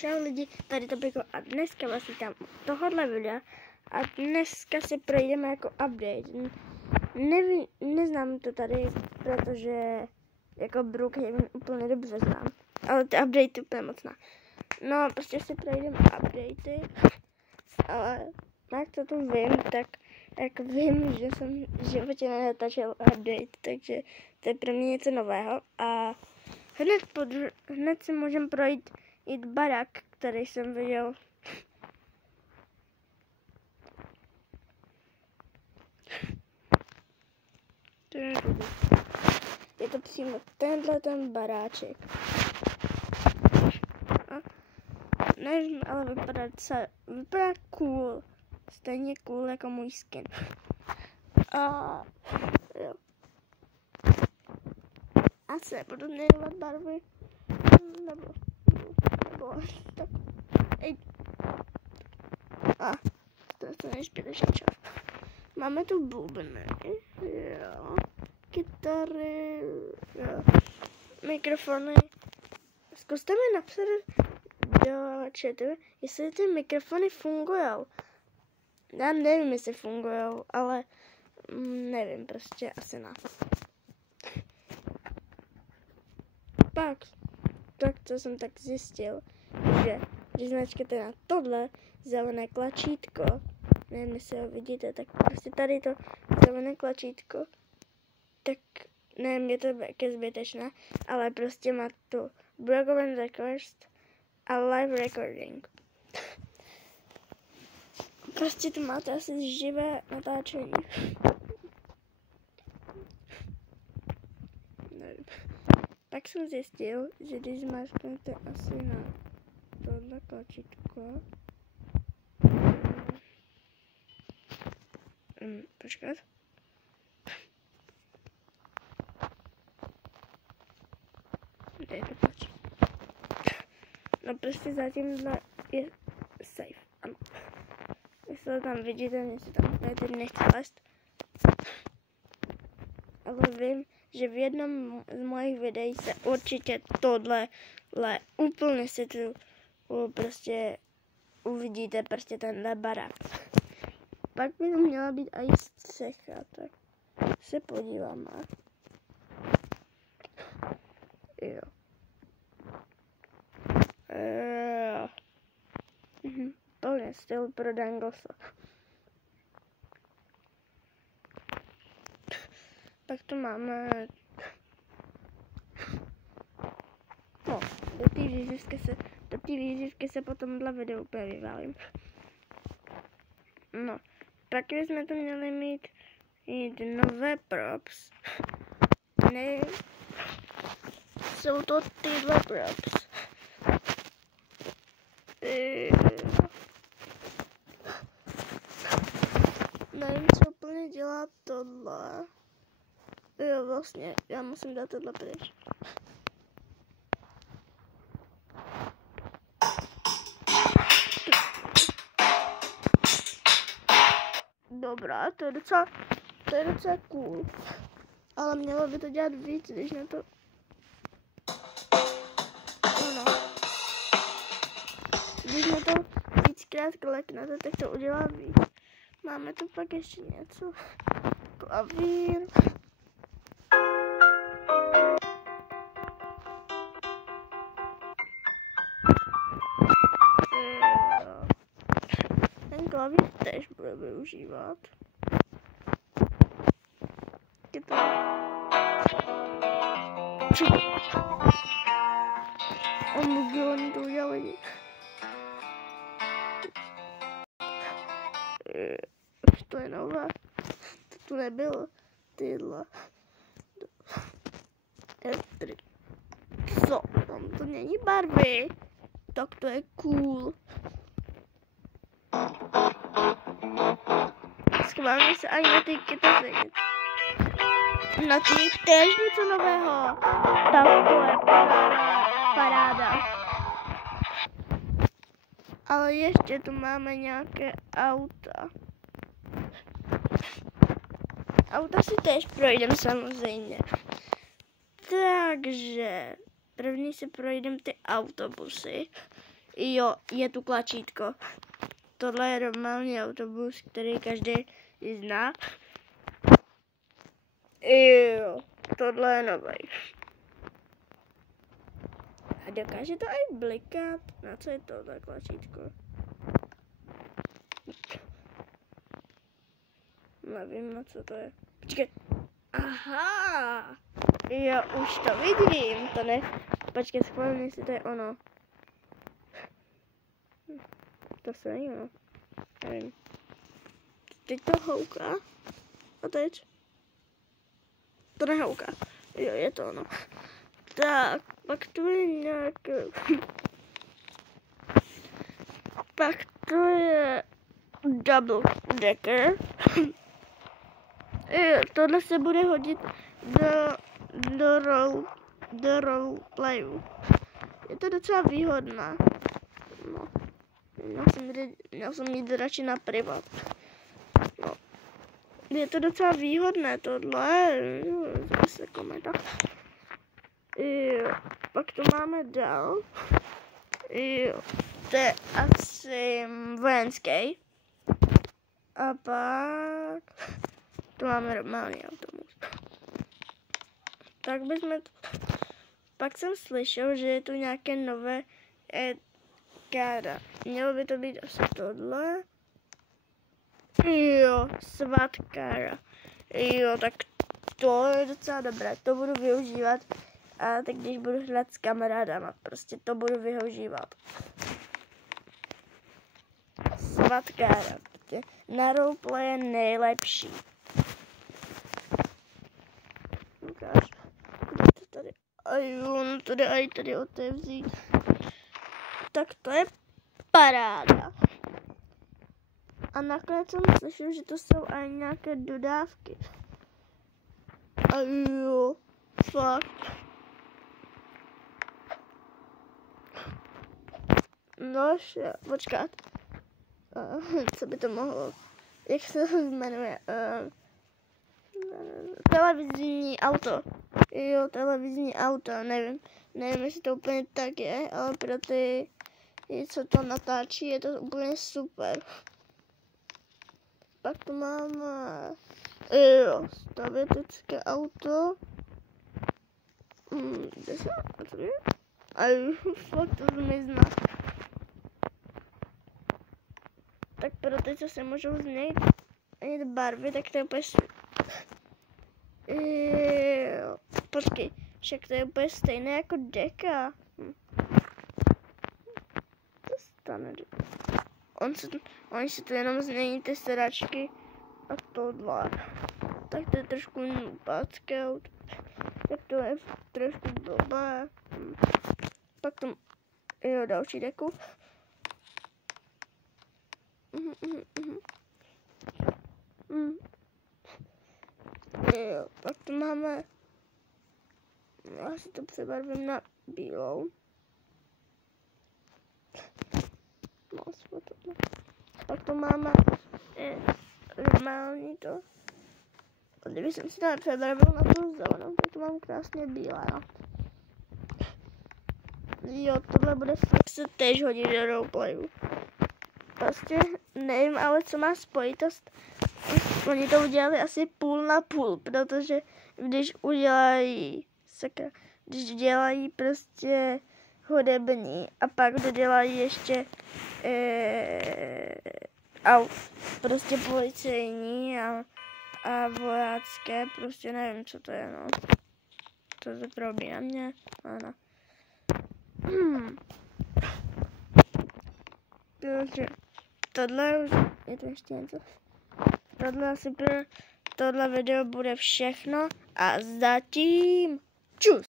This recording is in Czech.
Čau lidi, tady to Biko a dneska vás vítám u tohohle videa a dneska si projdeme jako update. Neznám to tady, protože jako Brookhaven úplně dobře znám, ale ty updatey úplně moc ne. No, prostě si projdeme updatey, ale jak to tu vím, tak jako vím, že jsem v životě nenatáčel update, takže to je pro mě něco nového a hned si můžeme projít barák, který jsem viděl. Je to přímo tenhle ten baráček. A nevím, ale vypadá cool. Stejně cool jako můj skin. A jo. Asi budu nejvat barvy. Nebo tak. Ej. To je nejspětejší čas. Máme tu bubny, jo. Kytary, jo. Mikrofony. Zkuste mi napsat do chatu, jestli ty mikrofony fungujou. Já nevím, jestli fungujou, ale nevím, prostě asi ne. Pak, to jsem tak zjistil, že když zmačknete na tohle zelené tlačítko, nevím, jestli ho vidíte, tak prostě tady to zelené tlačítko, tak nevím, je to také zbytečné, ale prostě má tu Brookhaven Records a live recording. Prostě tu máte asi živé natáčení. Nevím. Tak jsem zjistil, že když zmáčknete asi na tohle tlačítko, počkat. Kde je to tlačítko? No prostě zatím je safe, ano. Jestli to tam vidíte, mě si tam teď nechci lézt. Ale vím, že v jednom z mojich videí se určitě tohle úplně si tu prostě uvidíte prostě tenhle barák. Pak by to měla být i střecha, tak se podíváme. Jo. Plně styl pro Dangosa. Pak tu máme do té výzivky se po tomhle videu úplně vyválím. No, pak jsme tu měli mít nové props. Ne, jsou to tyhle props. Nevím, co úplně dělá tohle. Jo, vlastně, já musím dát tohle pryč. Dobrá, to je docela cool. Ale mělo by to dělat víc, když na to... No. Když na to víckrát kleknete, tak to udělá víc. Máme tu pak ještě něco. Klavír. Ten klavír tež bude využívat. Oni to udělali. To je nové. To tu nebylo. Tyhle. Co? Tam to není barvy. Tak to je cool. Schválně se ani na ty kytary. Na ty též něco nového. Tak to je paráda. Ale ještě tu máme nějaké auta. Auta si též projdeme samozřejmě. Takže první si projdeme ty autobusy. Jo, je tu tlačítko. Tohle je normální autobus, který každý zná. Jo, tohle je nový. A dokáže to i blikat? Na co je tohle tlačítko? Nevím, na co to je. Počkej. Aha! Jo, už to vidím. To ne. Počkej, schválně, jestli to je ono. To se není ono. Nevím. Teď to houká. A teď? To nehouká. Jo, je to ono. Tak, pak tu je nějaké... Pak tu je... Double decker. Tohle se bude hodit do roleplayu. Je to docela výhodné. No. Měl jsem jít radši na privat. No. Je to docela výhodné tohle. Zase kometa. Pak tu máme dál. To je asi vojenský. A pak tu máme normální autobus. Tak bychom... Pak jsem slyšel, že je tu nějaké nové kára. Mělo by to být asi tohle. Jo, svatkára. Jo, tak to je docela dobré. To budu využívat. A tak když budu hrát s kamarádama, prostě to budu využívat. Svatkára. Na roleplay je nejlepší. Ukáž. Kde to tady? Jo, no to jde aj tady otevřít. Tak to je paráda. A nakonec jsem slyšel, že to jsou aj nějaké dodávky. A jo, fakt. No, počkat. Co by to mohlo? Jak se to jmenuje? Televizní auto. Jo, televizní auto, nevím, jestli to úplně tak je, ale pro ty, co to natáčí, je to úplně super. Pak tu máme, jo, stavětecké auto. Kde se to je? A fakt to zmizná. Tak pro ty, co se můžou změnit barvy, tak to je úplně... Počkej, však to je úplně stejné jako deka. To stane. Oni si tu jenom změní ty sedačky a tohle. Tak to je trošku nubácké auto. Tak to je trošku blbé. Pak tam, jo, další deku. Jo, pak tu máme, já si to přebarvím na bílou. Pak tu máme normální to. A kdyby jsem si to přebarvil na tu zelenou, tak to mám krásně bílé. Jo, tohle bude fakt se též hodit do roleplayu. Prostě nevím, ale co má spojitost. Oni to udělali asi půl na půl, protože když dělají prostě hudební a pak dodělají ještě prostě policejní a vojácké, prostě nevím, co to je, no. To se probíhá mě, ano. Takže tohle už, je to ještě něco. Tohle asi pro tohle video bude všechno a zatím čus.